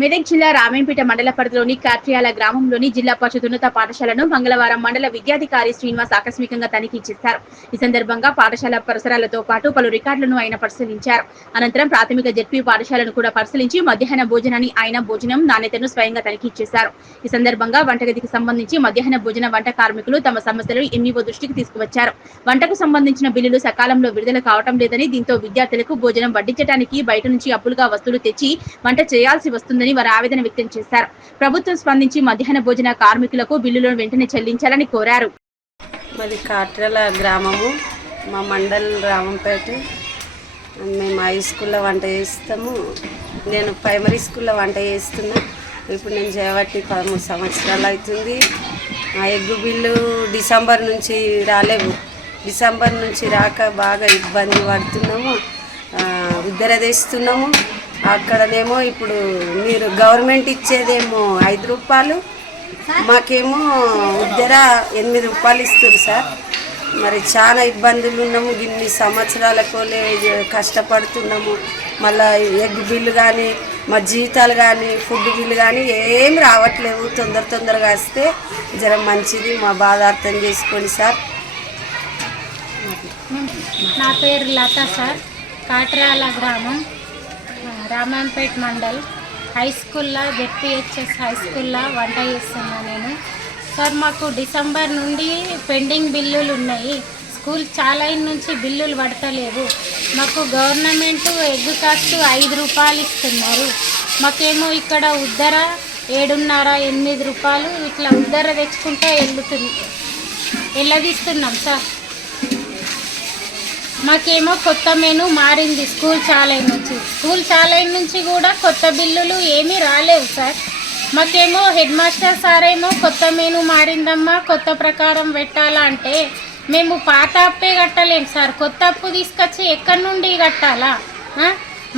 మెదక్ జిల్లా రామేంపేట మండల పరిధిలోని కాట్రియాల గ్రామంలోని జిల్లా పరిషత్ ఉన్నత పాఠశాలను మంగళవారం మండల విద్యాధికారి శ్రీనివాస్ ఆకస్మికంగా తనిఖీ చేశారు. ఈ సందర్భంగా పాఠశాల పరిసరాలతో పాటు పలు రికార్డులను ఆయన పరిశీలించారు. అనంతరం ప్రాథమిక జెడ్పీ పాఠశాలను కూడా పరిశీలించి మధ్యాహ్న భోజనాన్ని ఆయన భోజనం నాణ్యతను స్వయంగా తనిఖీ చేశారు. ఈ సందర్భంగా వంటగదికి సంబంధించి మధ్యాహ్న భోజన వంట కార్మికులు తమ సమస్యలను ఎంఈఓ దృష్టికి తీసుకువచ్చారు. వంటకు సంబంధించిన బిల్లులు సకాలంలో విడుదల కావటం లేదని, దీంతో విద్యార్థులకు భోజనం వడ్డించడానికి బయట నుంచి అప్పులుగా వస్తువులు తెచ్చి వంట చేయాల్సి వస్తుందని వారు ఆవేదన వ్యక్తం చేశారు. ప్రభుత్వం స్పందించి మధ్యాహ్న భోజన కార్మికులకు బిల్లులను వెంటనే చెల్లించాలని కోరారు. మాది కాట్రాల గ్రామము, మా మండల్ రామంపేట. మేము హై స్కూల్లో వంట చేస్తాము. నేను ప్రైమరీ స్కూల్లో వంట చేస్తున్నా. ఇప్పుడు నేను చేయబట్టి 13 సంవత్సరాలు అవుతుంది. ఆ ఎగ్గు బిల్లు డిసెంబర్ నుంచి రాలేవు. డిసెంబర్ నుంచి రాక బాగా ఇబ్బంది పడుతున్నాము, ఉద్దరదేస్తున్నాము. అక్కడనేమో ఇప్పుడు మీరు గవర్నమెంట్ ఇచ్చేదేమో 5 రూపాయలు, మాకేమో ఉద్దర 8 రూపాయలు ఇస్తారు సార్. మరి చాలా ఇబ్బందులు ఉన్నాము. ఇన్ని సంవత్సరాలకు కష్టపడుతున్నాము. మళ్ళీ ఎగ్ బిల్లు కానీ, మా జీతాలు కానీ, ఫుడ్ బిల్లు కానీ ఏం రావట్లేవు. తొందరగా వస్తే జర మంచిది. మా బాధ అర్థం చేసుకోండి సార్. నా పేరు లత సార్. కాట్రాల గ్రామం, రామాంపేట్ మండల్ హై స్కూల్లో, జెడ్పీహెచ్ఎస్ హై స్కూల్లో వంట చేస్తున్నా నేను సార్. మాకు డిసెంబర్ నుండి పెండింగ్ బిల్లులు ఉన్నాయి. స్కూల్ చాలా నుంచి బిల్లులు పడతలేవు. మాకు గవర్నమెంట్ ఎగ్ కాస్ట్ 5 రూపాయలు ఇస్తున్నారు. మాకేమో ఇక్కడ ఉద్దర 7.5, 8 రూపాయలు ఇట్లా ఉద్దర తెచ్చుకుంటూ వెళ్ళదీస్తున్నాం సార్. మాకేమో కొత్త మెనూ మారింది స్కూల్ చాలైన నుంచి కూడా కొత్త బిల్లులు ఏమీ రాలేవు సార్. మాకేమో హెడ్ మాస్టర్ సార్ ఏమో కొత్త మెనూ మారిందమ్మా, కొత్త ప్రకారం పెట్టాలా అంటే మేము పాత అప్పే కట్టలేం సార్. కొత్త అప్పు తీసుకొచ్చి ఎక్కడి నుండి కట్టాలా?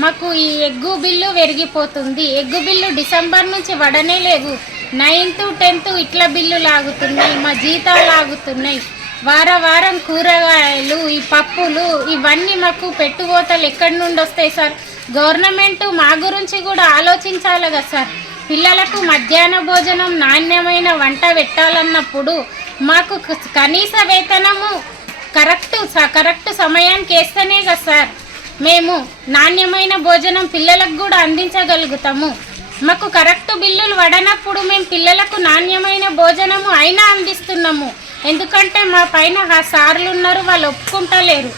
మాకు ఈ ఎగ్గు బిల్లు పెరిగిపోతుంది. ఎగ్గు బిల్లు డిసెంబర్ నుంచి పడనే లేవు. 9th, 10th ఇట్లా బిల్లులు ఆగుతున్నాయి. మా జీతాలు ఆగుతున్నాయి. వారం కూరగాయలు, ఈ పప్పులు ఇవన్నీ మాకు పెట్టుబోతలు ఎక్కడి నుండి వస్తాయి సార్? గవర్నమెంట్ మా గురించి కూడా ఆలోచించాలి కదా సార్. పిల్లలకు మధ్యాహ్న భోజనం నాణ్యమైన వంట పెట్టాలన్నప్పుడు మాకు కనీస వేతనము కరెక్ట్ సమయానికి వేస్తేనే కదా సార్ మేము నాణ్యమైన భోజనం పిల్లలకు కూడా అందించగలుగుతాము. మాకు కరెక్ట్ బిల్లులు పడనప్పుడు మేము పిల్లలకు నాణ్యమైన భోజనము అయినా అందిస్తున్నాము. ఎందుకంటే మా పైన ఆ సార్లు ఉన్నారు, వాళ్ళు ఒప్పుకుంటలేరు.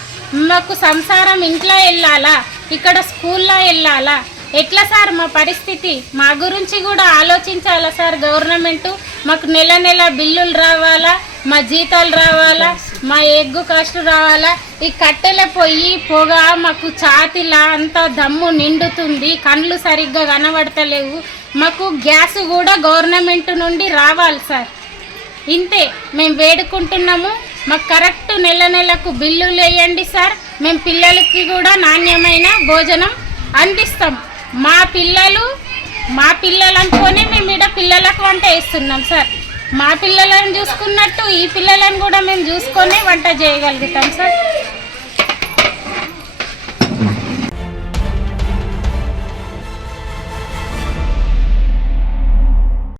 మాకు సంసారం ఇంట్లో వెళ్ళాలా, ఇక్కడ స్కూల్లో వెళ్ళాలా? ఎట్లా సార్ మా పరిస్థితి? మా గురించి కూడా ఆలోచించాలా సార్ గవర్నమెంటు. మాకు నెల బిల్లులు రావాలా, మా జీతాలు రావాలా, మా ఎగ్గు కాస్ట్ రావాలా. ఈ కట్టెల పొయ్యి పొగ మాకు ఛాతీలా అంతా దమ్ము నిండుతుంది. కళ్ళు సరిగ్గా కనబడతలేవు. మాకు గ్యాస్ కూడా గవర్నమెంట్ నుండి రావాలి సార్. ఇంతే మేము వేడుకుంటున్నాము. మాకు కరెక్ట్ నెలకు బిల్లులు వేయండి సార్. మేము పిల్లలకి కూడా నాణ్యమైన భోజనం అందిస్తాం. మా పిల్లలు అనుకొని మేము ఇక్కడ పిల్లలకు వంట వేస్తున్నాం సార్. మా పిల్లలను చూసుకున్నట్టు ఈ పిల్లలను కూడా మేము చూసుకొని వంట చేయగలుగుతాం సార్.